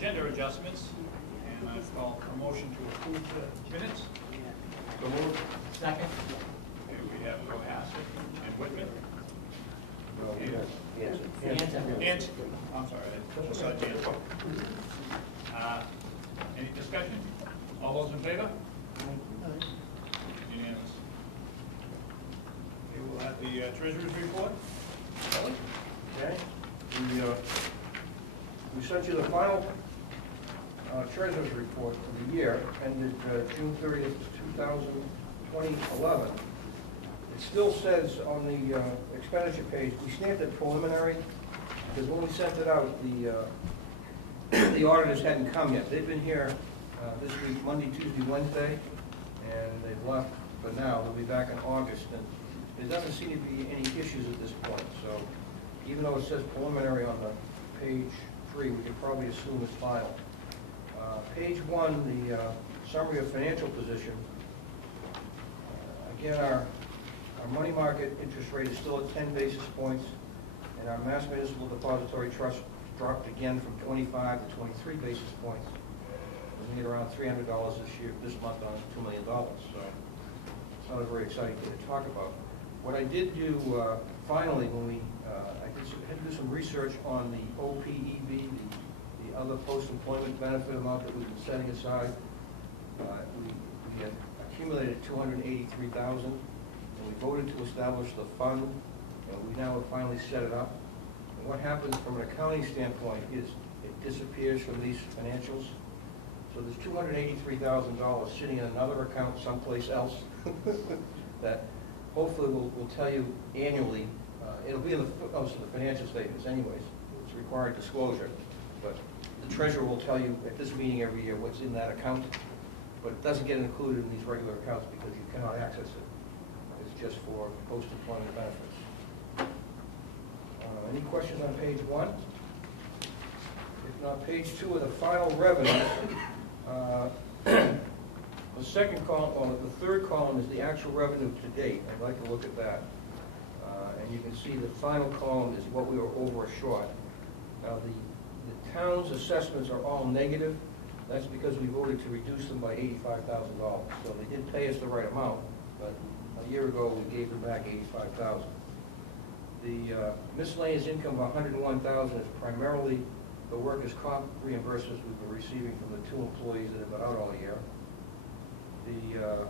agenda adjustments, and I call a motion to approve the minutes. So moved. Second? Okay, we have Cohasset and Whitman. No, yes. Hanson. I'm sorry, I just saw Dan. Any discussion? All those in favor? Unanimous. Okay, we'll have the treasurer's report. Kelly? Okay. We sent you the final treasurer's report for the year ended June 30th, 2011. It still says on the expenditure page, we stamped it preliminary, because when we sent it out, the auditors hadn't come yet. They've been here this week, Monday, Tuesday, Wednesday, and they've left for now. They'll be back in August, and there doesn't seem to be any issues at this point. So even though it says preliminary on the page 3, we can probably assume it's final. Page 1, the summary of financial position. Again, our money market interest rate is still at 10 basis points, and our Mass Municipal Depository Trust dropped again from 25 to 23 basis points. We're going to get around $300 this month on $2 million, so it's not a very exciting thing to talk about. What I did do finally, when I had to do some research on the OPEB, the other post-employment benefit amount that we've been setting aside. We had accumulated $283,000, and we voted to establish the fund, and we now have finally set it up. And what happens from an accounting standpoint is it disappears from these financials. So there's $283,000 sitting in another account someplace else that hopefully will tell you annually. It'll be in the footnotes of the financial statements anyways. It's required disclosure. But the treasurer will tell you at this meeting every year what's in that account. But it doesn't get included in these regular accounts because you cannot access it. It's just for post-employment benefits. Any questions on page 1? If not, page 2 of the final revenue. The second column, or the third column, is the actual revenue to date. I'd like to look at that. And you can see the final column is what we were over or short. Now, the town's assessments are all negative. That's because we voted to reduce them by $85,000. So they did pay us the right amount, but a year ago we gave them back $85,000. The miscellaneous income of $101,000 is primarily the workers' comp reimbursements we've been receiving from the 2 employees that have been out all year. The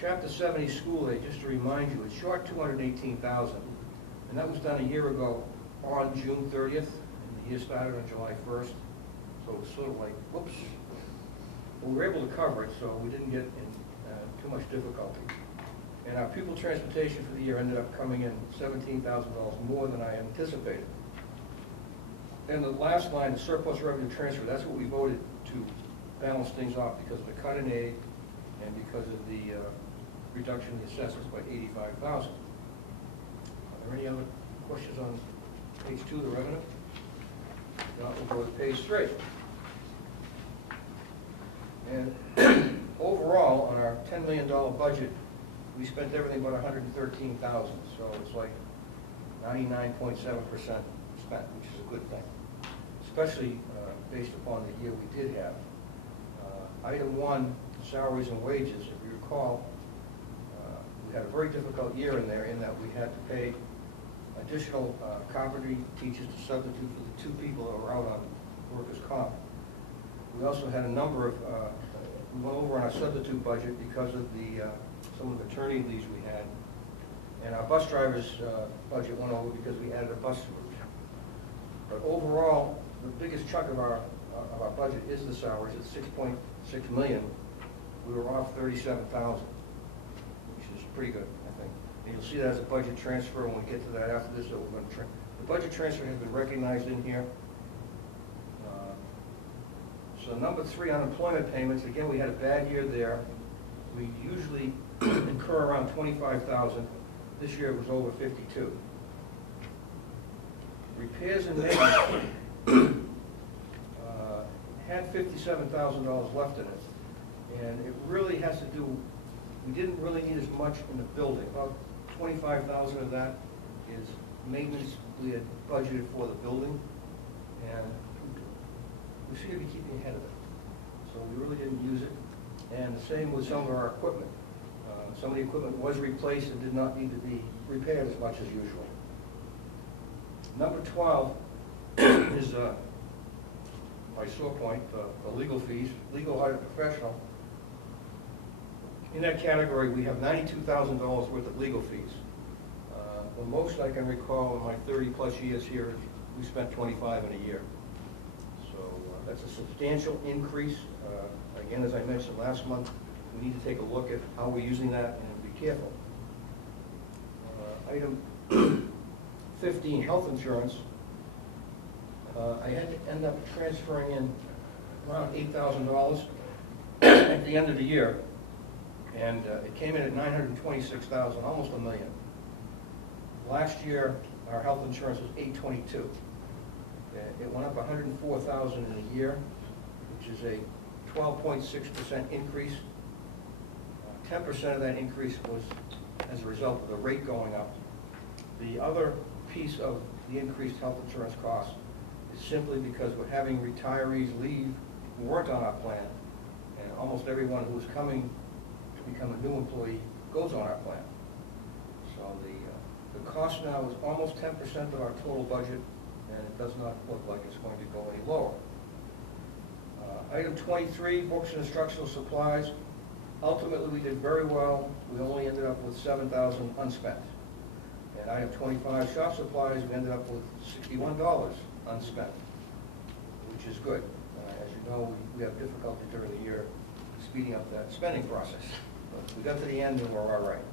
Chapter 70 school aid, just to remind you, it's short $218,000, and that was done a year ago on June 30th, and the year started on July 1st, so it was sort of like, whoops. But we were able to cover it, so we didn't get in too much difficulty. And our pupil transportation for the year ended up coming in $17,000 more than I anticipated. And the last line, the surplus revenue transfer, that's what we voted to balance things off because of the cut in aid and because of the reduction in the assessments by $85,000. Are there any other questions on page 2 of the revenue? Now we'll go to page 3. And overall, on our $10 million budget, we spent everything but $113,000. So it's like 99.7% spent, which is a good thing, especially based upon the year we did have. Item 1, salaries and wages. If you recall, we had a very difficult year in there in that we had to pay additional carpentry teachers to substitute for the 2 people that were out on workers' comp. We also had a number of, we went over on our substitute budget because of the some of the attorney leaves we had. And our bus driver's budget went over because we added a bus route. But overall, the biggest chunk of our budget is the salaries at $6.6 million. We were off $37,000, which is pretty good, I think. And you'll see that as a budget transfer when we get to that after this. So we're going to the budget transfer has been recognized in here. So number 3, unemployment payments. Again, we had a bad year there. We usually incur around $25,000. This year it was over $52,000. Repairs and maintenance had $57,000 left in it, and it really has to do. We didn't really need as much in the building. About $25,000 of that is maintenance we had budgeted for the building, and we seem to be keeping ahead of it. So we really didn't use it. And the same with some of our equipment. Some of the equipment was replaced and did not need to be repaired as much as usual. Number 12 is my sore point, the legal fees, legal hired professional. In that category, we have $92,000 worth of legal fees. The most I can recall in my 30-plus years here, we spent 25 in a year. So that's a substantial increase. Again, as I mentioned last month, we need to take a look at how we're using that and be careful. Item 15, health insurance. I had to end up transferring in around $8,000 at the end of the year, and it came in at $926,000, almost $1 million. Last year, our health insurance was $822,000. It went up $104,000 in a year, which is a 12.6% increase. 10% of that increase was as a result of the rate going up. The other piece of the increased health insurance cost is simply because we're having retirees leave who weren't on our plan, and almost everyone who's coming to become a new employee goes on our plan. So the cost now is almost 10% of our total budget, and it does not look like it's going to go any lower. Item 23, books and instructional supplies. Ultimately, we did very well. We only ended up with $7,000 unspent. And item 25, shop supplies, we ended up with $61 unspent, which is good. As you know, we have difficulty during the year speeding up that spending process. But we got to the end and we're all right.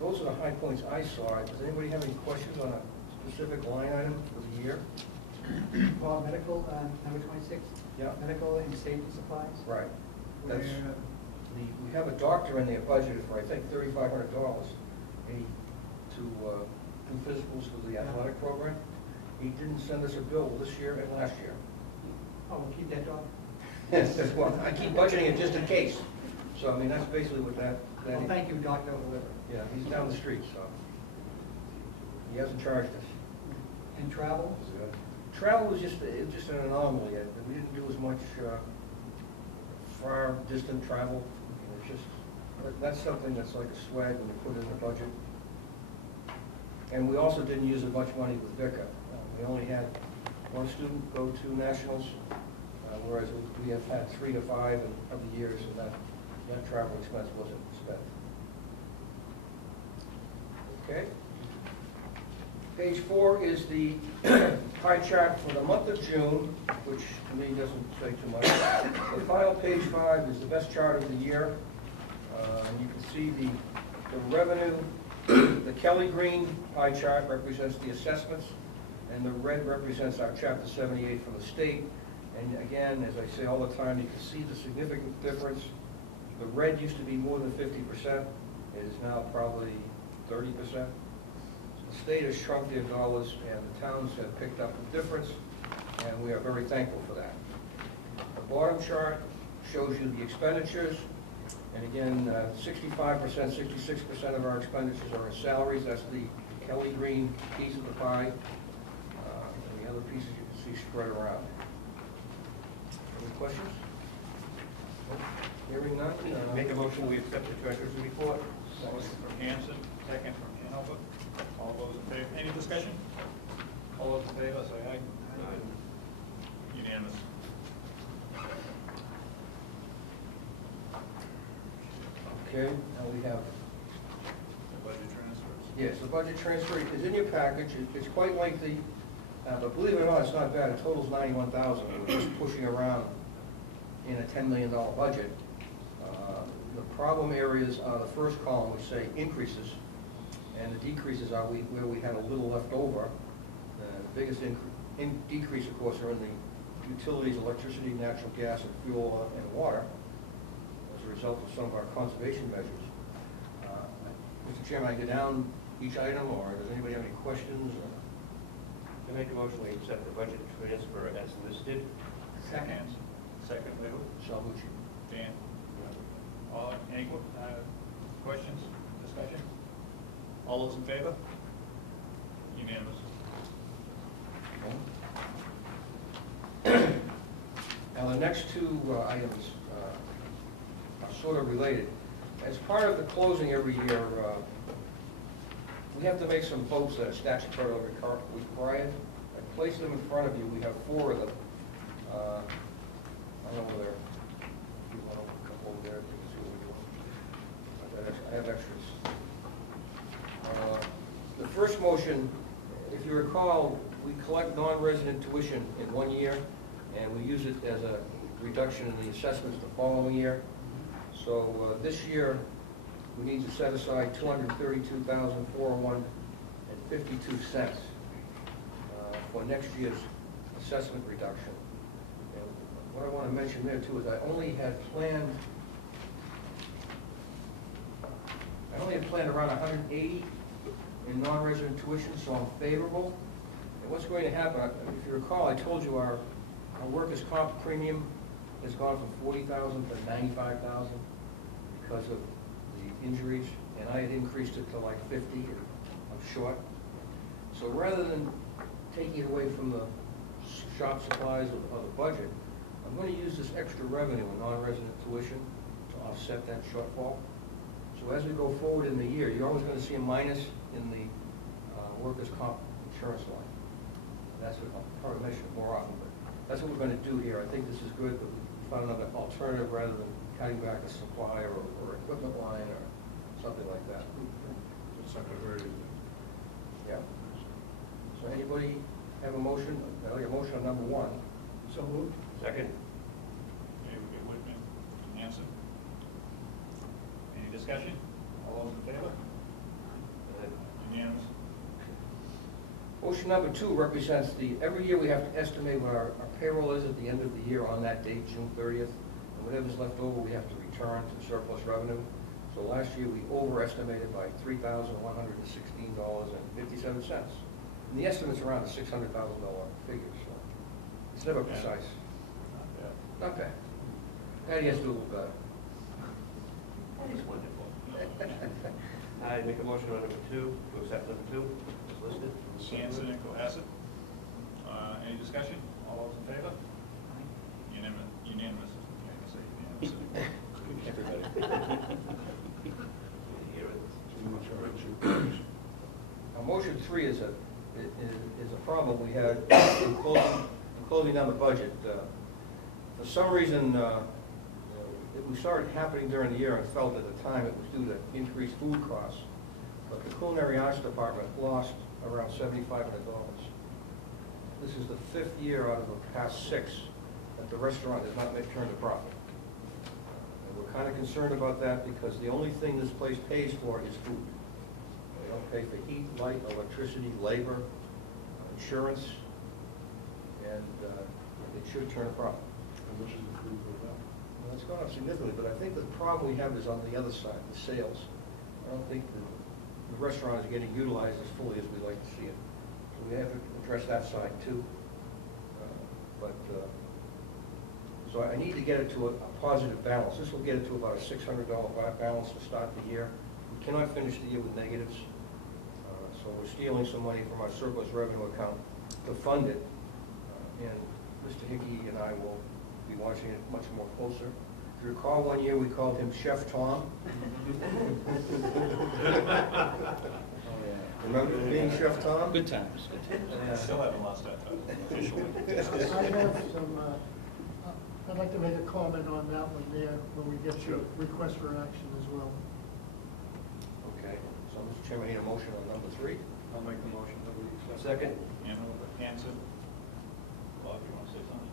Those are the high points I saw. Does anybody have any questions on a specific line item for the year? Well, medical, number 26? Yeah. Medical and safety supplies? Right. Where, That's, we have a doctor in there budgeted for, I think, $3,500 to do physicals for the athletic program. He didn't send us a bill this year and last year. Oh, we'll keep that dog? Yes, well, I keep budgeting it just in case. So, I mean, that's basically what that Well, thank you, Dr. Oliver. Yeah, he's down the street, so he hasn't charged us. And travel? Travel was just an anomaly. We didn't do as much far distant travel. It's just, that's something that's like a swag when you put it in the budget. And we also didn't use as much money with VICA. We only had one student go to nationals, whereas we have had 3 to 5 of the years, and that travel expense wasn't spent. Okay. Page 4 is the pie chart for the month of June, which to me doesn't say too much. The final page 5 is the best chart of the year. And you can see the revenue. The Kelly green pie chart represents the assessments, and the red represents our Chapter 78 from the state. And again, as I say all the time, you can see the significant difference. The red used to be more than 50%. It is now probably 30%. The state has shrunk their dollars, and the towns have picked up the difference, and we are very thankful for that. The bottom chart shows you the expenditures, and again, 65%, 66% of our expenditures are in salaries. That's the Kelly green piece of the pie, and the other pieces you can see spread around. Any questions? Hearing none. Make a motion, we accept the treasurer's report. Motion from Hanson, second from Hanover. All those in favor, any discussion? All those in favor, say aye. Unanimous. Okay, now we have, The budget transfers. yes, the budget transfer is in your package. It's quite lengthy, but believe it or not, it's not bad. It totals $91,000. We're just pushing around in a $10 million budget. The problem areas are the first column, which say increases, and the decreases are where we had a little left over. The biggest decrease, of course, are in the utilities, electricity, natural gas, and fuel and water, as a result of some of our conservation measures. Mr. Chairman, I go down each item, or does anybody have any questions? I make a motion, we accept the budget transfer as listed. Second. Hanson, second by who? Salvucci. Dan. All, any questions, discussion? All those in favor? Unanimous. next two items are sort of related. As part of the closing every year, we have to make some votes that are statutorily required. I placed them in front of you. We have 4 of them. I don't know whether you want a couple over there, you can see what we're doing. I have extras. The first motion, if you recall, we collect non-resident tuition in 1 year, and we use it as a reduction in the assessments the following year. So this year, we need to set aside $232,401.52 for next year's assessment reduction. And what I want to mention there too is I only had planned around 180 in non-resident tuition, so I'm favorable. And what's going to happen, if you recall, I told you our workers' comp premium has gone from 40,000 to 95,000 because of the injuries, and I had increased it to like 50, and I'm short. So rather than taking it away from the shop supplies or the budget, I'm going to use this extra revenue in non-resident tuition to offset that shortfall. So as we go forward in the year, you're always going to see a minus in the workers' comp insurance line. That's what I'll probably mention it more often, but that's what we're going to do here. I think this is good, but we found another alternative rather than cutting back a supply or equipment line or something like that. It's like a very, Yeah. So anybody have a motion? I'll get a motion on number 1. So moved. Second. okay, we get Whitman, Hanson. Any discussion? All those in favor? Unanimous? Motion number 2 represents every year we have to estimate what our payroll is at the end of the year on that date, June 30th. And whatever's left over, we have to return to surplus revenue. So last year, we overestimated by $3,116.57. And the estimate's around a $600,000 figure, so it's never precise. Not bad. Not bad. Patty has to do a little better. That is wonderful. I make a motion on number 2, to accept number 2, as listed. Hanson and Cohasset. Any discussion? All those in favor? Unanimous. Unanimous. I can say unanimous. Everybody. Hear it. Now, motion 3 is a problem we had in closing down the budget. For some reason, we started happening during the year and felt at the time it was due to increased food costs. But the Culinary Arts Department lost around $7,500. This is the 5th year out of the past 6 that the restaurant has not turned a profit. And we're kind of concerned about that because the only thing this place pays for is food. They don't pay for heat, light, electricity, labor, insurance, and it should turn a profit. How much is the food for that? Well, it's gone up significantly, but I think the problem we have is on the other side, the sales. I don't think the restaurant is getting utilized as fully as we'd like to see it. So we have to address that side too. So I need to get it to a positive balance. This will get it to about a $600 balance to start the year. We cannot finish the year with negatives. So we're stealing some money from our surplus revenue account to fund it. And Mr. Hickey and I will be watching it much more closer. If you recall, 1 year we called him Chef Tom. Remember being Chef Tom? Good times, good times. Yeah. Still haven't lost that officially. I have some, I'd like to make a comment on that one there, when we get your request for action as well. Okay, so Mr. Chairman, I need a motion on number 3. I'll make the motion that we accept. Second. Hanover, Hanson. Bob, you want to say something?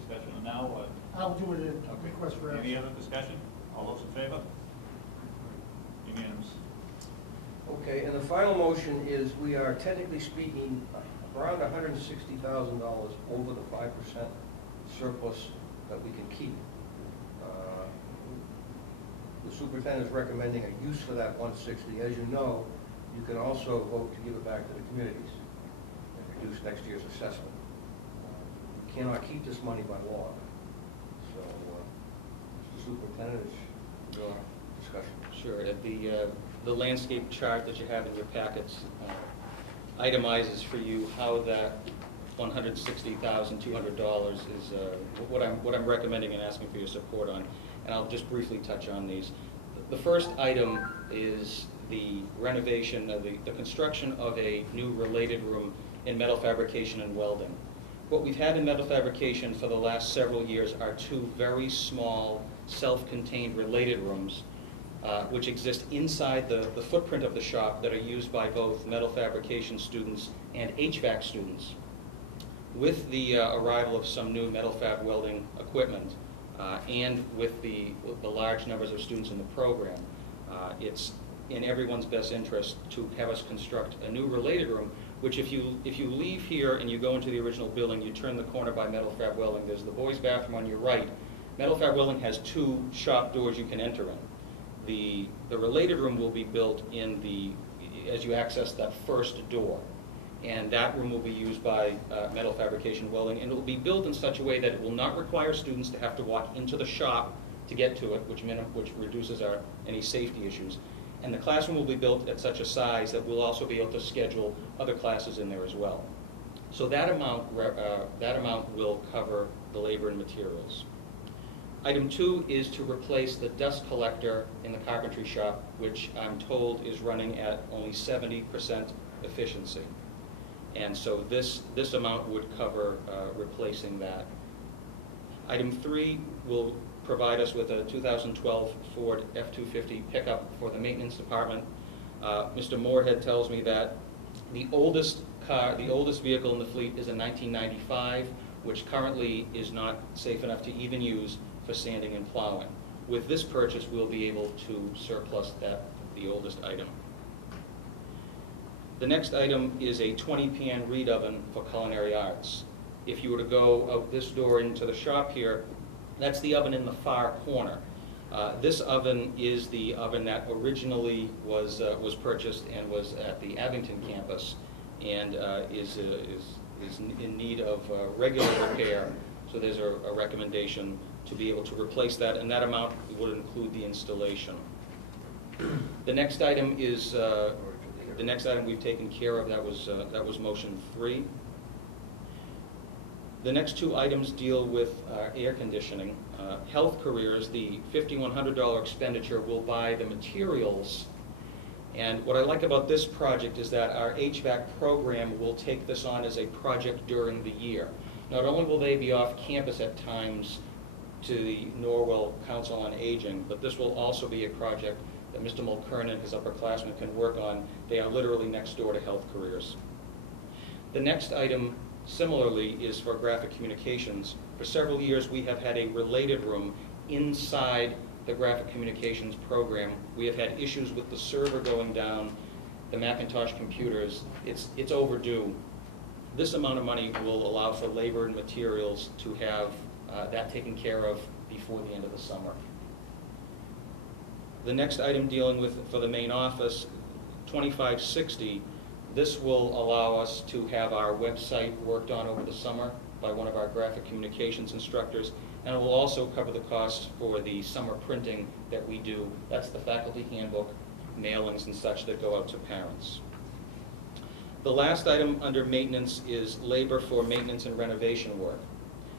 Discussion now, or? I'll do it in Okay. request for Any action. other discussion? All those in favor? Unanimous. Okay, and the final motion is we are technically speaking around $160,000 over the 5% surplus that we can keep. The superintendent is recommending a use for that 160. As you know, you can also vote to give it back to the communities and reduce next year's assessment. We cannot keep this money by law. So, Mr. Superintendent, it's your discussion. Sure, the landscape chart that you have in your packets itemizes for you how that $160,200 is what I'm recommending and asking for your support on. And I'll just briefly touch on these. The first item is the renovation, the construction of a new related room in metal fabrication and welding. What we've had in metal fabrication for the last several years are two very small, self-contained related rooms, which exist inside the footprint of the shop that are used by both metal fabrication students and HVAC students. With the arrival of some new metal fab welding equipment, and with the large numbers of students in the program, it's in everyone's best interest to have us construct a new related room, which if you leave here and you go into the original building, you turn the corner by metal fab welding, there's the boys' bathroom on your right. Metal fab welding has two shop doors you can enter in. The related room will be built as you access that first door. And that room will be used by metal fabrication welding, and it will be built in such a way that it will not require students to have to walk into the shop to get to it, which reduces any safety issues. And the classroom will be built at such a size that we'll also be able to schedule other classes in there as well. So that amount will cover the labor and materials. Item 2 is to replace the dust collector in the carpentry shop, which I'm told is running at only 70% efficiency. And so this amount would cover replacing that. Item 3 will provide us with a 2012 Ford F-250 pickup for the maintenance department. Mr. Moorhead tells me that the oldest vehicle in the fleet is a 1995, which currently is not safe enough to even use for sanding and plowing. With this purchase, we'll be able to surplus the oldest item. The next item is a 20-pan reed oven for culinary arts. If you were to go out this door into the shop here, that's the oven in the far corner. This oven is the oven that originally was purchased and was at the Abington campus, and is in need of regular repair. So there's a recommendation to be able to replace that, and that amount would include the installation. The next item is the next item we've taken care of. That was motion 3. The next 2 items deal with air conditioning. Health Careers, the $5,100 expenditure will buy the materials. And what I like about this project is that our HVAC program will take this on as a project during the year. Not only will they be off campus at times to the Norwell Council on Aging, but this will also be a project that Mr. Mulkernan and his upperclassmen can work on. They are literally next door to Health Careers. The next item, similarly, is for graphic communications. For several years, we have had a related room inside the graphic communications program. We have had issues with the server going down, the Macintosh computers. It's overdue. This amount of money will allow for labor and materials to have that taken care of before the end of the summer. The next item dealing with, for the main office, 2560, this will allow us to have our website worked on over the summer by one of our graphic communications instructors, and it will also cover the costs for the summer printing that we do. That's the faculty handbook, mailings and such that go out to parents. The last item under maintenance is labor for maintenance and renovation work.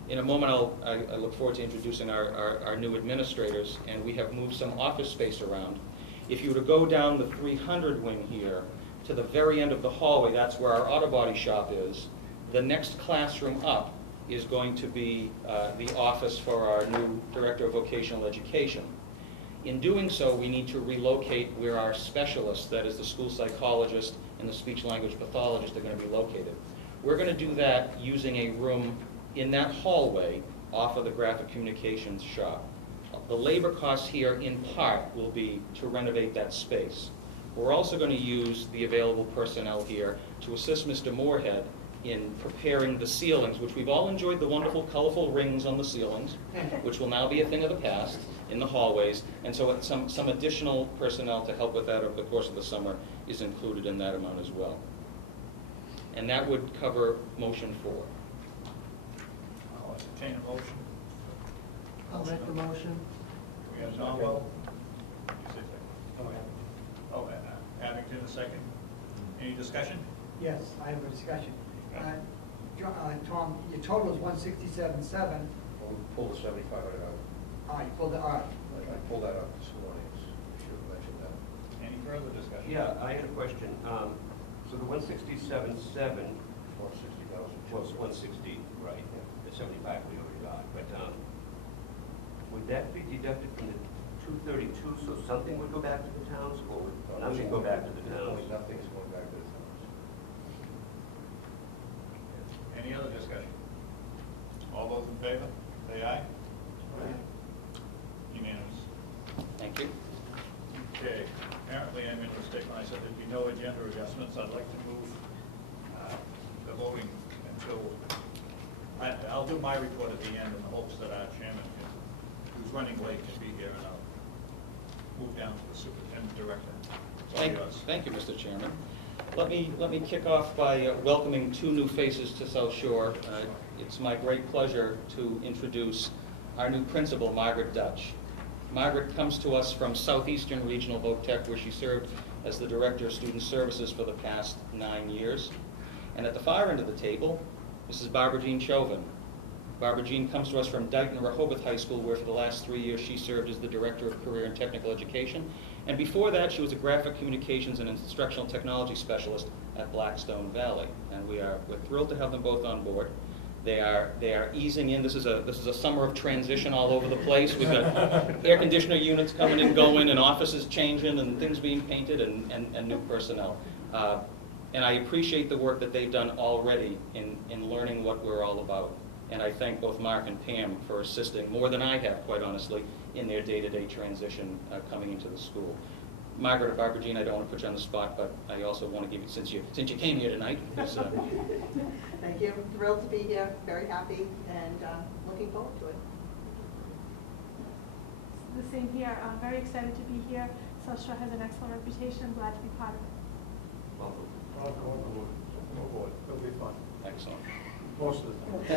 In a moment, I look forward to introducing our new administrators, and we have moved some office space around. If you were to go down the 300 wing here, to the very end of the hallway, that's where our auto body shop is. The next classroom up is going to be the office for our new Director of Vocational Education. In doing so, we need to relocate where our specialists, that is the school psychologist and the speech-language pathologist, are going to be located. We're going to do that using a room in that hallway off of the graphic communications shop. The labor costs here, in part, will be to renovate that space. We're also going to use the available personnel here to assist Mr. Moorhead in preparing the ceilings, which we've all enjoyed the wonderful, colorful rings on the ceilings, which will now be a thing of the past in the hallways. And so some additional personnel to help with that over the course of the summer is included in that amount as well. And that would cover motion 4. I'll entertain a motion. I'll make the motion. We have Norwell. Oh, Abington, a second. Any discussion? Yes, I have a discussion. Tom, your total is 167.7. We'll pull the 7,500 out. All right, well, all right. I pulled that out this morning, I should have mentioned that. Any further discussion? Yeah, I had a question. So the 167.7 460,000. was 160, right? The 75 we already got, but would that be deducted from the 232, so something would go back to the towns, or would nothing go back to the towns? Nothing is going back to the towns. Any other discussion? All those in favor, say aye. Unanimous. Thank you. Okay, apparently I made a mistake when I said there'd be no agenda adjustments. I'd like to move the voting until, I'll do my report at the end in the hopes that our chairman, who's running late, can be here, and I'll move down to the superintendent director. It's all yours. Thank you, Mr. Chairman. Let me kick off by welcoming two new faces to South Shore. It's my great pleasure to introduce our new principal, Margaret Dutch. Margaret comes to us from Southeastern Regional Voc-Tech, where she served as the Director of Student Services for the past 9 years. And at the far end of the table, Mrs. Barbara Jean Chauvin. Barbara Jean comes to us from Dayton Rehoboth High School, where for the last 3 years she served as the Director of Career and Technical Education. And before that, she was a Graphic Communications and Instructional Technology Specialist at Blackstone Valley. And we're thrilled to have them both on board. They are easing in. This is a summer of transition all over the place. We've got air conditioner units coming and going, and offices changing, and things being painted, and new personnel. And I appreciate the work that they've done already in learning what we're all about. And I thank both Mark and Pam for assisting, more than I have, quite honestly, in their day-to-day transition coming into the school. Margaret and Barbara Jean, I don't want to put you on the spot, but I also want to give you, since you came here tonight, Thank you. Thrilled to be here, very happy, and looking forward to it. The same here. I'm very excited to be here. South Shore has an excellent reputation. I'm glad to be part of it. Welcome. Oh, boy, it'll be fun. excellent. Most of the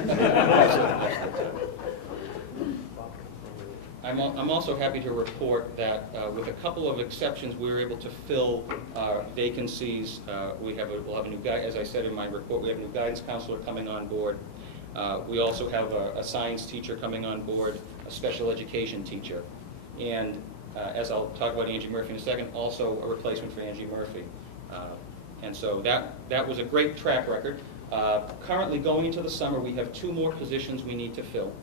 time. I'm also happy to report that with a couple of exceptions, we were able to fill vacancies. We'll have a new guy, as I said in my report, we have a new guidance counselor coming on board. We also have a science teacher coming on board, a special education teacher. And as I'll talk about Angie Murphy in a second, also a replacement for Angie Murphy. And so that was a great track record. Currently going into the summer, we have 2 more positions we need to fill.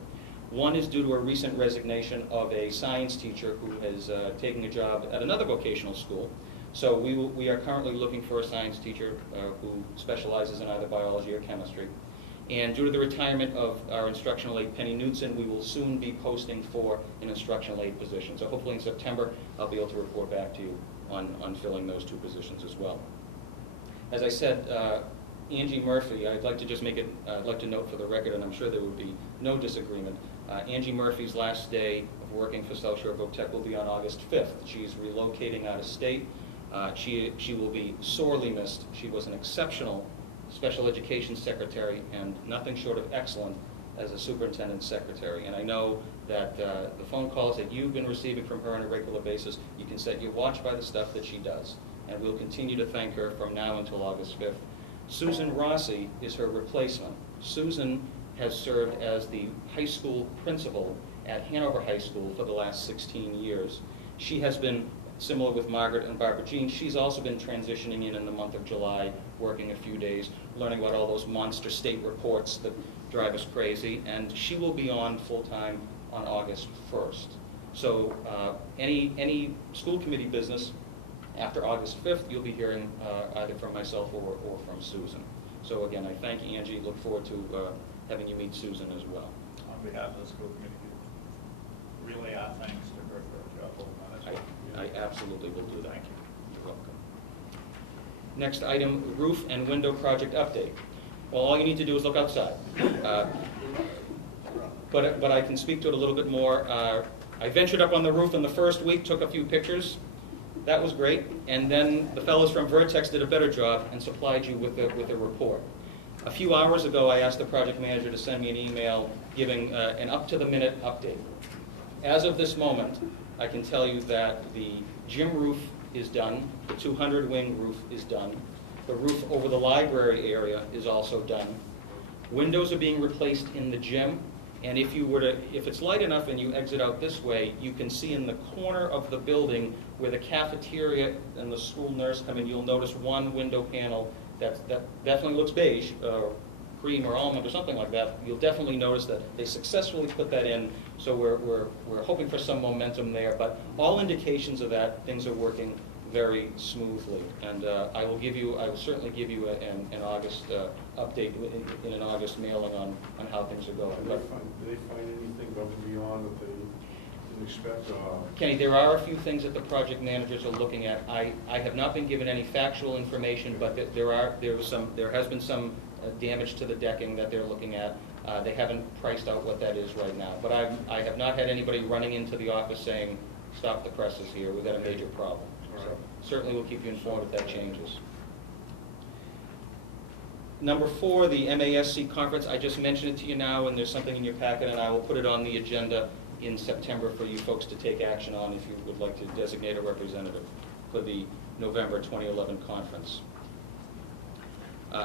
One is due to a recent resignation of a science teacher who is taking a job at another vocational school. So we are currently looking for a science teacher who specializes in either biology or chemistry. And due to the retirement of our instructional aide, Penny Knudsen, we will soon be posting for an instructional aide position. So hopefully in September, I'll be able to report back to you on filling those 2 positions as well. As I said, Angie Murphy, I'd like to just I'd like to note for the record, and I'm sure there would be no disagreement, Angie Murphy's last day of working for South Shore Voc-Tech will be on August 5th. She's relocating out of state. She will be sorely missed. She was an exceptional special education secretary and nothing short of excellent as a superintendent secretary. And I know that the phone calls that you've been receiving from her on a regular basis, you can set your watch by the stuff that she does. And we'll continue to thank her from now until August 5th. Susan Rossi is her replacement. Susan has served as the high school principal at Hanover High School for the last 16 years. She has been, similar with Margaret and Barbara Jean, she's also been transitioning in the month of July, working a few days, learning about all those monster state reports that drive us crazy, and she will be on full-time on August 1st. So any school committee business after August 5th, you'll be hearing either from myself or from Susan. So again, I thank Angie, look forward to having you meet Susan as well. On behalf of the school committee, relay our thanks to her for her job over on this. I absolutely will do that. Thank you. You're welcome. Next item, roof and window project update. Well, all you need to do is look outside. But I can speak to it a little bit more. I ventured up on the roof in the first week, took a few pictures. That was great. And then the fellows from Vertex did a better job and supplied you with a report. A few hours ago, I asked the project manager to send me an email giving an up-to-the-minute update. As of this moment, I can tell you that the gym roof is done, the 200-wing roof is done, the roof over the library area is also done. Windows are being replaced in the gym, and if it's light enough and you exit out this way, you can see in the corner of the building where the cafeteria and the school nurse come in, you'll notice one window panel that definitely looks beige, cream or almond or something like that. You'll definitely notice that they successfully put that in, so we're hoping for some momentum there, but all indications of that, things are working very smoothly. And I will certainly give you an August update in an August mailing on how things are going. Did they find anything above and beyond that they didn't expect? Kenny, there are a few things that the project managers are looking at. I have not been given any factual information, but there has been some damage to the decking that they're looking at. They haven't priced out what that is right now. But I have not had anybody running into the office saying, stop the presses here, we've got a major problem. So certainly we'll keep you informed if that changes. Number 4, the MASC conference. I just mentioned it to you now, and there's something in your packet, and I will put it on the agenda in September for you folks to take action on if you would like to designate a representative for the November 2011 conference.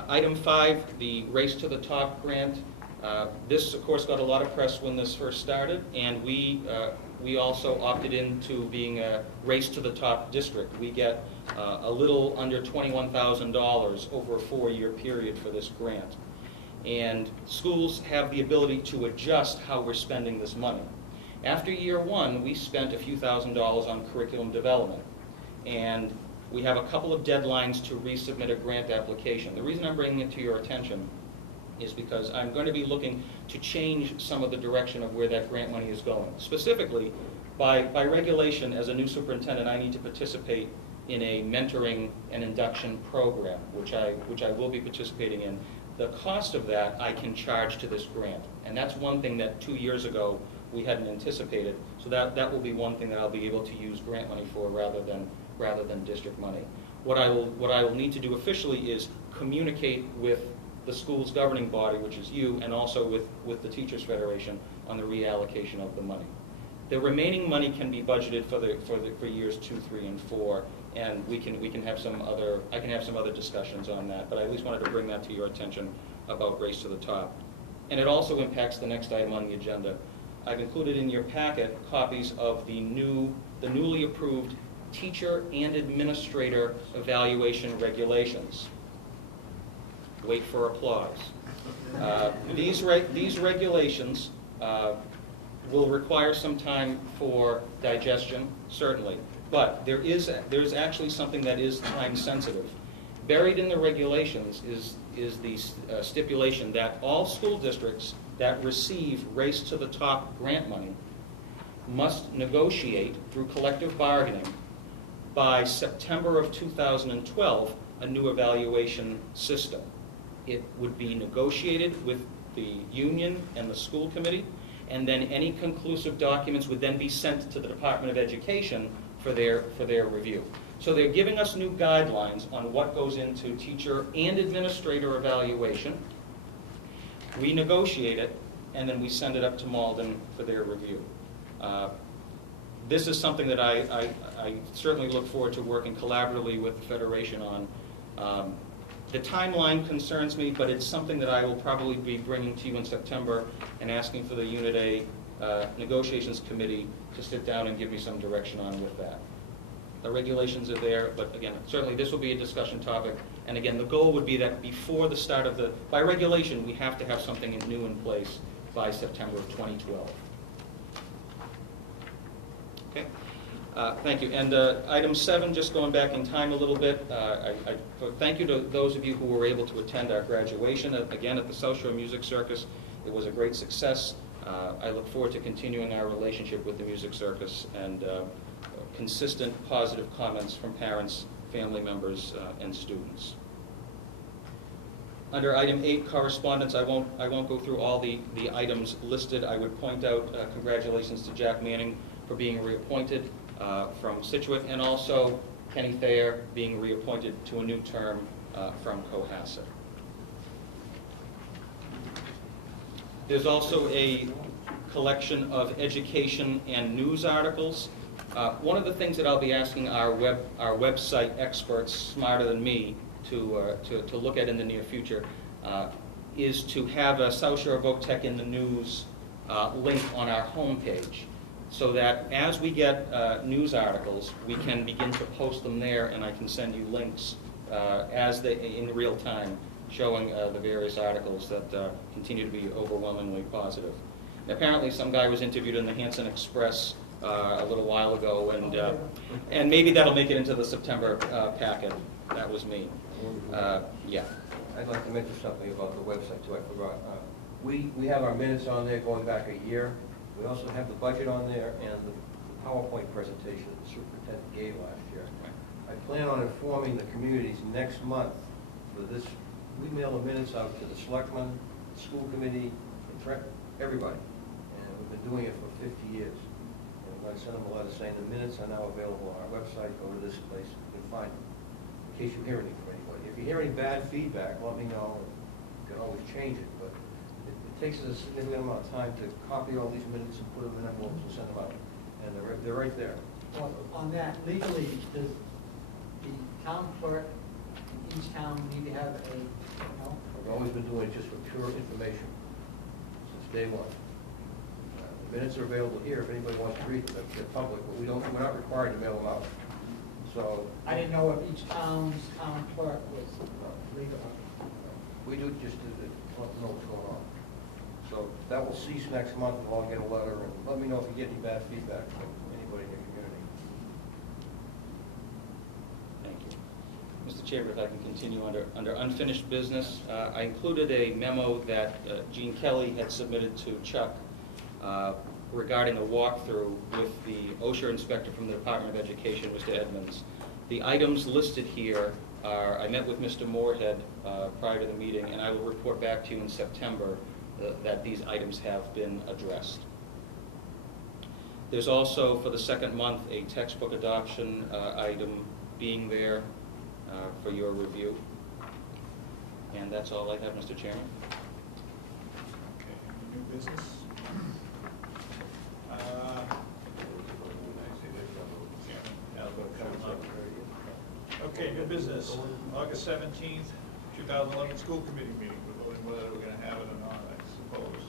Item 5, the Race to the Top grant. This, of course, got a lot of press when this first started, and we also opted into being a Race to the Top district. We get a little under $21,000 over a 4-year period for this grant. And schools have the ability to adjust how we're spending this money. After year 1, we spent a few $1,000s on curriculum development. And we have a couple of deadlines to resubmit a grant application. The reason I'm bringing it to your attention is because I'm going to be looking to change some of the direction of where that grant money is going. Specifically, by regulation, as a new superintendent, I need to participate in a mentoring and induction program, which I will be participating in. The cost of that I can charge to this grant, and that's one thing that 2 years ago we hadn't anticipated. So that will be one thing that I'll be able to use grant money for rather than district money. What I will need to do officially is communicate with the school's governing body, which is you, and also with the Teachers Federation on the reallocation of the money. The remaining money can be budgeted for years 2, 3, and 4, and I can have some other discussions on that. But I at least wanted to bring that to your attention about Race to the Top. And it also impacts the next item on the agenda. I've included in your packet copies of the newly approved teacher and administrator evaluation regulations. Wait for applause. These regulations will require some time for digestion, certainly, but there's actually something that is time sensitive. Buried in the regulations is the stipulation that all school districts that receive Race to the Top grant money must negotiate through collective bargaining by September of 2012 a new evaluation system. It would be negotiated with the union and the school committee, and then any conclusive documents would then be sent to the Department of Education for their review. So they're giving us new guidelines on what goes into teacher and administrator evaluation. We negotiate it, and then we send it up to Malden for their review. This is something that I certainly look forward to working collaboratively with the Federation on. The timeline concerns me, but it's something that I will probably be bringing to you in September and asking for the Unit A Negotiations Committee to sit down and give me some direction on with that. The regulations are there, but again, certainly this will be a discussion topic. And again, the goal would be that before the start of by regulation, we have to have something new in place by September of 2012. Okay. Thank you. And item 7, just going back in time a little bit, thank you to those of you who were able to attend our graduation, again, at the South Shore Music Circus. It was a great success. I look forward to continuing our relationship with the Music Circus and consistent positive comments from parents, family members, and students. Under item 8, correspondence, I won't go through all the items listed. I would point out congratulations to Jack Manning for being reappointed from Situate, and also Kenny Thayer being reappointed to a new term from Cohasset. There's also a collection of education and news articles. One of the things that I'll be asking our website experts, smarter than me, to look at in the near future is to have a South Shore VoCTech in the news link on our homepage, so that as we get news articles, we can begin to post them there, and I can send you links in real time, showing the various articles that continue to be overwhelmingly positive. And apparently, some guy was interviewed in the Hanson Express a little while ago, and maybe that'll make it into the September packet. That was me. Yeah. I'd like to mention something about the website too, I forgot. We have our minutes on there going back a year. We also have the budget on there and the PowerPoint presentation that the superintendent gave last year. I plan on informing the communities next month for this. We mail the minutes out to the selectmen, the school committee, everybody. And we've been doing it for 50 years. And I'm going to send them a letter saying the minutes are now available on our website. Go to this place, you can find them. In case you hear anything from anybody. If you hear any bad feedback, let me know. You can always change it, but it takes us a significant amount of time to copy all these minutes and put them in envelopes and send them out. And they're right there. Well, on that, legally, does the town clerk in each town need to have a, I've always been doing it just for pure information since day one. The minutes are available here if anybody wants to read them. They're public, but we're not required to mail them out. So I didn't know if each town's town clerk was legal. we do just to let them know what's going on. So that will cease next month, and I'll get a letter, and let me know if you get any bad feedback from anybody in your community. Thank you. Mr. Chairman, if I can continue under unfinished business, I included a memo that Gene Kelly had submitted to Chuck regarding a walkthrough with the OSHA inspector from the Department of Education, Mr. Edmonds. The items listed here are, I met with Mr. Moorhead prior to the meeting, and I will report back to you in September that these items have been addressed. There's also, for the second month, a textbook adoption item being there for your review. And that's all I have, Mr. Chairman. Okay, new business? Okay, new business, August 17th, 2011 school committee meeting. We're voting whether we're going to have it or not, I suppose.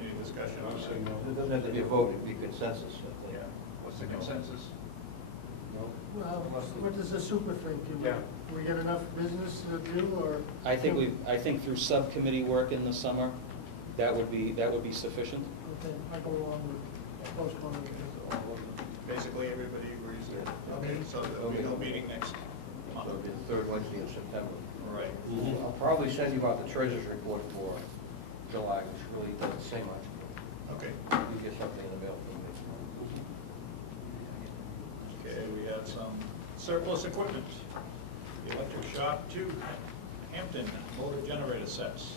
Any discussion on I'll say that? no. It doesn't have to be a vote, it'd be consensus. I think. Yeah, what's the consensus? No? Well, what does the super think? Yeah. We get enough business to do, or? I think through subcommittee work in the summer, that would be sufficient. Okay, I go along with postponing it. Basically, everybody agrees there. Okay, so there'll be no meeting next month. So it'll be the third Wednesday in September. Right. I'll probably send you out the treasurer's report for July, which really doesn't say much. Okay. You get something in the mail from me. Okay, we have some surplus equipment. The electric shop, 2 Hampton motor generator sets.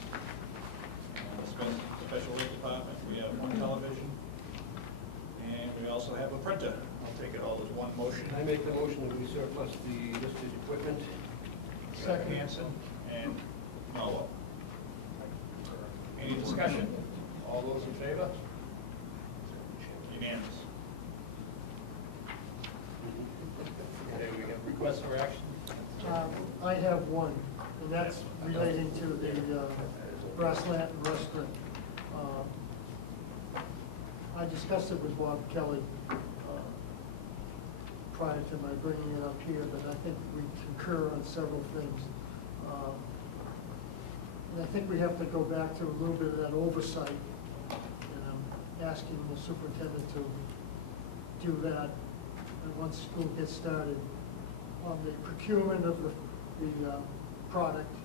Special rate department, we have 1 television, and we also have a printer. I'll take it all as one motion. I make the motion that we surplus the listed equipment. Second, Hanson and Mello. Any discussion? All those in favor? Unanimous. Okay, we have requests for action. I have one, and that's relating to the Grassland restaurant. I discussed it with Bob Kelly prior to my bringing it up here, but I think we concur on several things. And I think we have to go back to a little bit of that oversight, and I'm asking the superintendent to do that, and once school gets started, on the procurement of the product,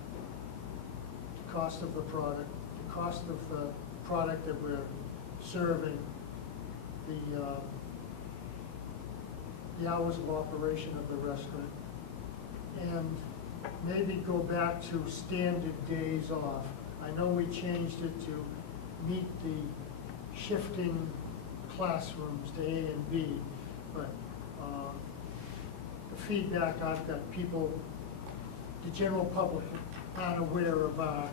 the cost of the product, the cost of the product that we're serving, the hours of operation of the restaurant, and maybe go back to standard days off. I know we changed it to meet the shifting classrooms to A and B, but the feedback I've got, people, the general public aren't aware of our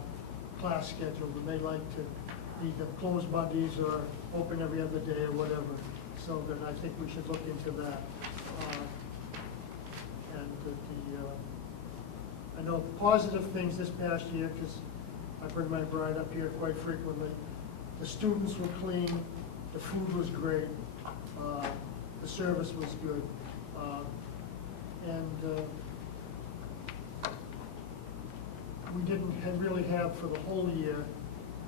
class schedule, and they like to either close Mondays or open every other day or whatever. So then I think we should look into that. And that I know know, positive things this past year, because I bring my bride up here quite frequently. The students were clean, the food was great, the service was good. And we didn't really have for the whole year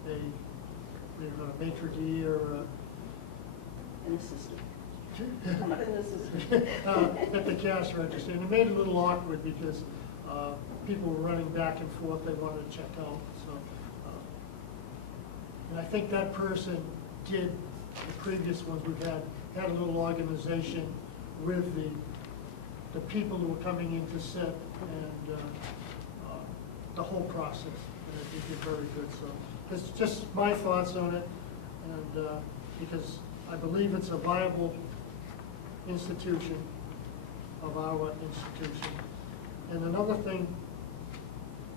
a maitre d' or An assistant. a An assistant. at the cash register, and it made it a little awkward because people were running back and forth, they wanted to check out, so. And I think that person did, the previous ones we've had a little organization with the people who were coming in to sit and the whole process, and I think they're very good, so. It's just my thoughts on it, and because I believe it's a viable institution of our institution. And another thing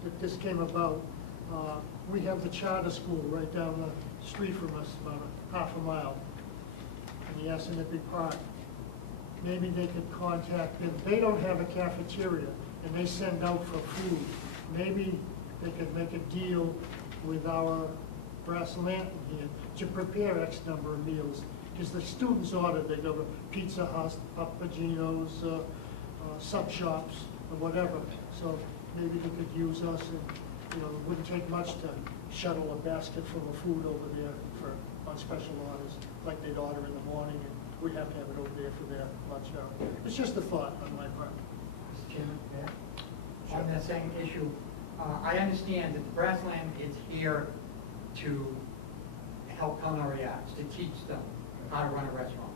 that this came about, we have the charter school right down the street from us, about a half a mile, in the Essenippi Park. Maybe they could contact them. They don't have a cafeteria, and they send out for food. Maybe they could make a deal with our brass lantern here to prepare X number of meals. Because the students order, they go to Pizza Hut, Papagino's, sub shops, or whatever. So maybe they could use us, and it wouldn't take much to shuttle a basket full of food over there on special orders, like they'd order in the morning, and we'd have to have it over there for their lunch hour. It's just a thought on my part. Mr. Chairman, on that same issue, I understand that the brass lamp is here to help culinary arts, to teach them how to run a restaurant.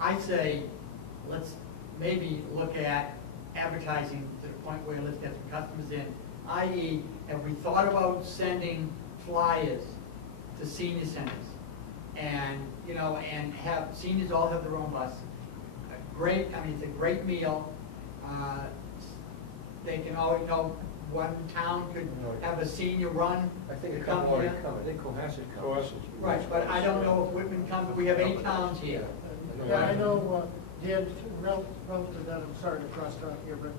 I say, let's maybe look at advertising to the point where let's get some customers in, i.e., have we thought about sending flyers to senior centers? And, and have seniors all have their own bus. It's a great meal. They can always one town could have a senior run. I think to it come already here. come, I think Cohasset comes. Cohasset. Right, but I don't know if Whitman comes, but we have 8 towns here. Yeah, I know, Dan, relative to that, I'm sorry to cross talk here, but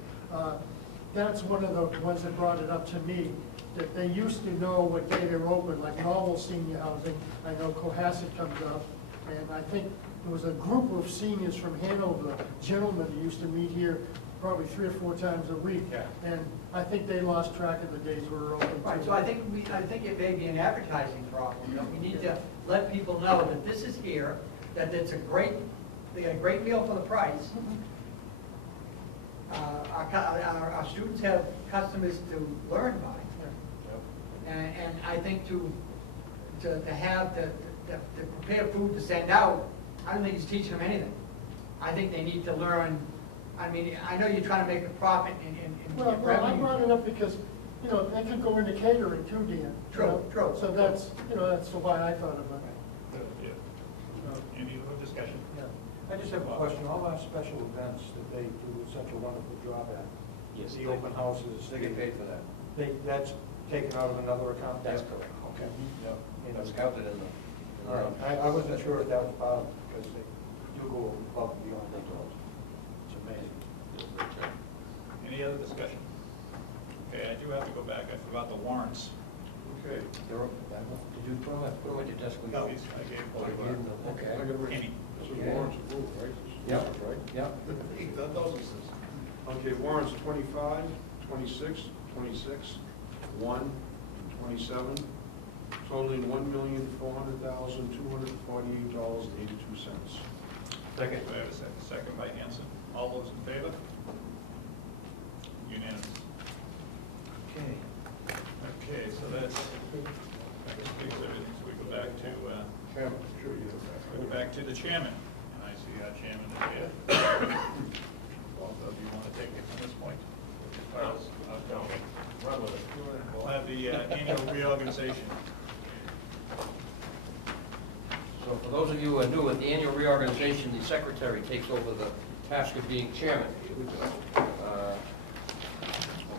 that's one of the ones that brought it up to me, that they used to know what day they're open, like normal senior housing. I know Cohasset comes up, and I think there was a group of seniors from Hanover, gentlemen who used to meet here probably 3 or 4 times a week. Yeah. And I think they lost track of the days we were open. Right, too. so I think it may be an advertising problem. We need to let people know that this is here, that they get a great meal for the price. Our students have customers to learn by. And I think to have the prepared food to send out, I don't think it's teaching them anything. I think they need to learn. I mean, I know you're trying to make a profit in Well, I revenue. brought it up because, they could go into catering too, Dan. True. So that's why I thought of it. Any other discussion? Yeah. I just have a question. All our special events that they do such a wonderful job at, Yes, the open houses. They get paid for that. That's taken out of another account? That's correct. Okay. Yep, that's counted in the. All right. I wasn't sure if that was part of it, because they do go above and beyond themselves. It's amazing. Any other discussion? Okay, I do have to go back, I forgot the warrants. Okay. Did you throw that, put them at your desk? No, I gave Oh, you gave them, okay. I gotta read, Kenny. this is Okay. warrants approved, right? This is Yep. right? Yep. Those Okay, warrants 25, 26, 26, 1, and 27, totaling $1,400,248.82. Second. Do I have a second? Second by Hanson. All those in favor? Unanimous. Okay. Okay, so that's, I guess fix everything, so we go back to, Chairman, sure you we go back to the chairman. And I see our chairman is here. Both of you want to take it from this point? Okay. Run with it. We'll have the annual reorganization. So for those of you who are new, at the annual reorganization, the secretary takes over the task of being chairman.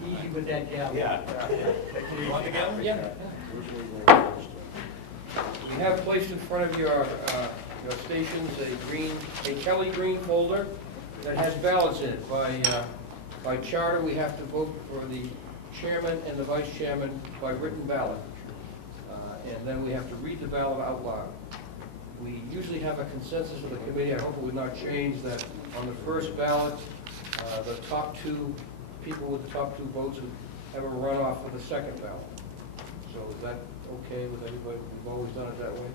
Easy with that gavel. You want the gavel? Yeah. Where's We have placed in front of your stations a Kelly green folder that has ballots in it. By charter, we have to vote for the chairman and the vice chairman by written ballot. And then we have to read the ballot out loud. We usually have a consensus of the committee. I hope it would not change that on the first ballot, the top two, people with the top two votes would have a runoff for the second ballot. So is that okay with everybody? We've always done it that way.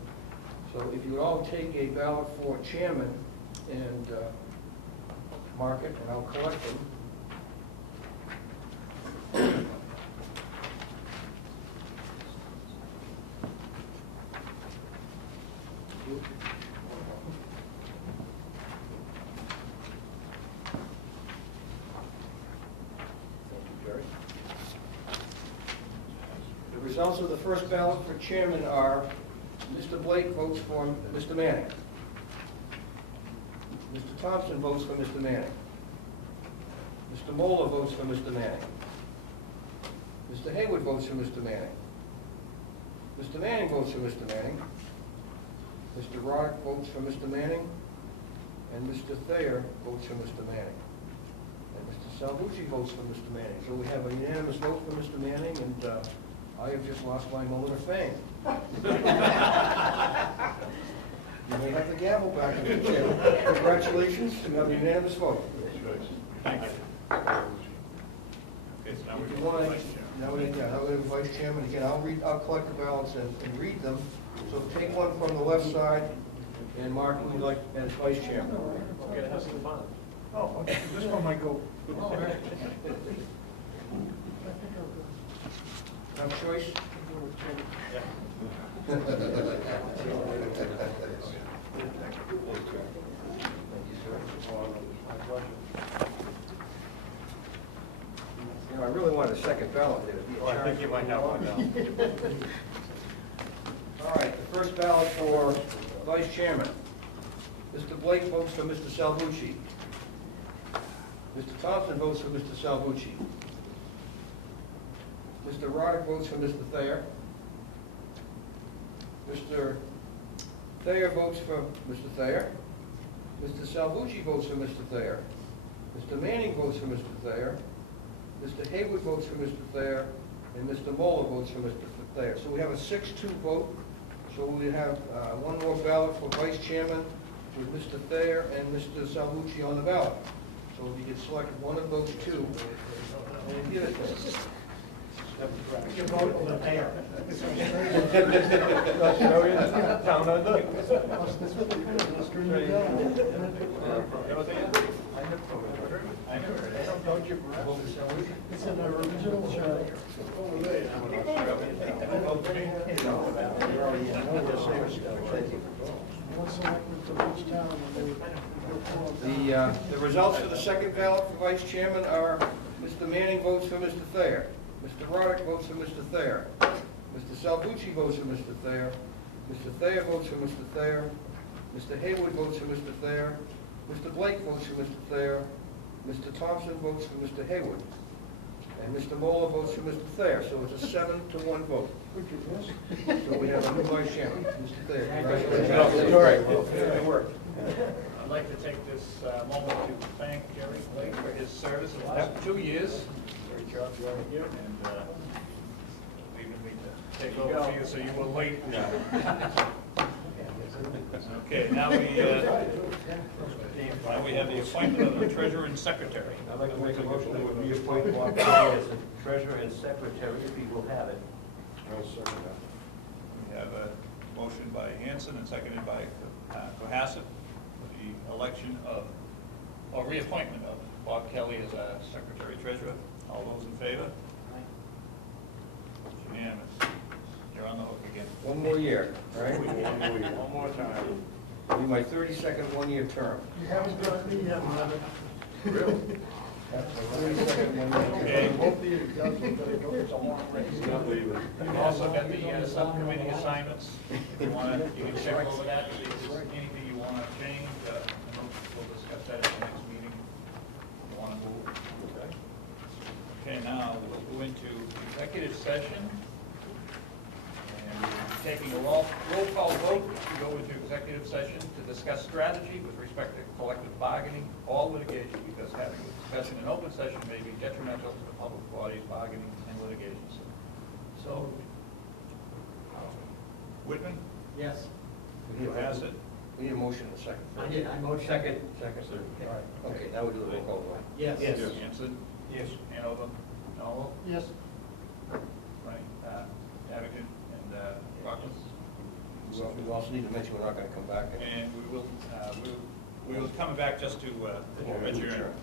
So if you would all take a ballot for chairman and mark it, and I'll collect them. The results of the first ballot for chairman are, Mr. Blake votes for Mr. Manning. Mr. Thompson votes for Mr. Manning. Mr. Moeller votes for Mr. Manning. Mr. Haywood votes for Mr. Manning. Mr. Manning votes for Mr. Manning. Mr. Roddick votes for Mr. Manning. And Mr. Thayer votes for Mr. Manning. And Mr. Salvucci votes for Mr. Manning. So we have a unanimous vote for Mr. Manning, and I have just lost my moment of fame. You may have the gavel back in the chair. Congratulations, you have a unanimous vote. Thank you. Okay, so now If you we're want, vice chair. now we have vice chairman. Again, I'll collect the ballots and read them. So take one from the left side and mark who you'd like as vice chairman. Okay, have some fun. Oh, okay, this one might go. Oh, right. Have choice? Yeah. Thank you, sir. You know, I really wanted a second ballot there. To be a I think you might have one now. All right, the first ballot for vice chairman. Mr. Blake votes for Mr. Salvucci. Mr. Thompson votes for Mr. Salvucci. Mr. Roddick votes for Mr. Thayer. Mr. Thayer votes for Mr. Thayer. Mr. Salvucci votes for Mr. Thayer. Mr. Manning votes for Mr. Thayer. Mr. Haywood votes for Mr. Thayer. And Mr. Moeller votes for Mr. Thayer. So we have a 6-2 vote. So we have one more ballot for vice chairman with Mr. Thayer and Mr. Salvucci on the ballot. So if you could select one of those two and give it to us. You vote for the mayor. Down under. It's in our original charter. One selectman from each town, and they The results for the second ballot for vice chairman are Mr. Manning votes for Mr. Thayer. Mr. Roddick votes for Mr. Thayer. Mr. Salvucci votes for Mr. Thayer. Mr. Thayer votes for Mr. Thayer. Mr. Haywood votes for Mr. Thayer. Mr. Blake votes for Mr. Thayer. Mr. Thompson votes for Mr. Haywood. And Mr. Moeller votes for Mr. Thayer. So it's a 7-1 vote. So we have a new vice chairman, Mr. Thayer. Congratulations. All right. Good work. I'd like to take this moment to thank Gary Blake for his service in the last 2 years. Great job, Gary, and leaving me to take over for you, so you were late. Okay, now we have the appointment of the treasurer and secretary. I'd like to make a motion that we reappoint Bob Kelly as the treasurer and secretary, if he will have it. I'll second that. We have a motion by Hanson and seconded by Cohasset for the election of, or reappointment of Bob Kelly as a secretary treasurer. All those in favor? It's unanimous. You're on the hook again. One more year, all right? One more time. It'll be my 32nd one-year term. You haven't got me yet, Leonard. Really? That's my 32nd one-year Okay. term. Won't be, it doesn't, but it goes a long race. You've also got the subcommittee assignments. If you want to, you can check over that, see if there's anything you want to change. And we'll discuss that at the next meeting. If you want to move. Okay, now we'll go into executive session. And we're taking a roll call vote to go into executive session to discuss strategy with respect to collective bargaining or litigation, because having a discussion in open session may be detrimental to the public body's bargaining and So, Whitman, yes, We need who a- has it? We need a motion in a second. I did, I motion. Second. All right, okay, now we do the roll call vote. Yes. Yes. Hanson? Yes. Hanover? Noel? Yes, Right, Davigan and Rockland? We also need to mention we're not gonna come back. And we will come back just to adjourn.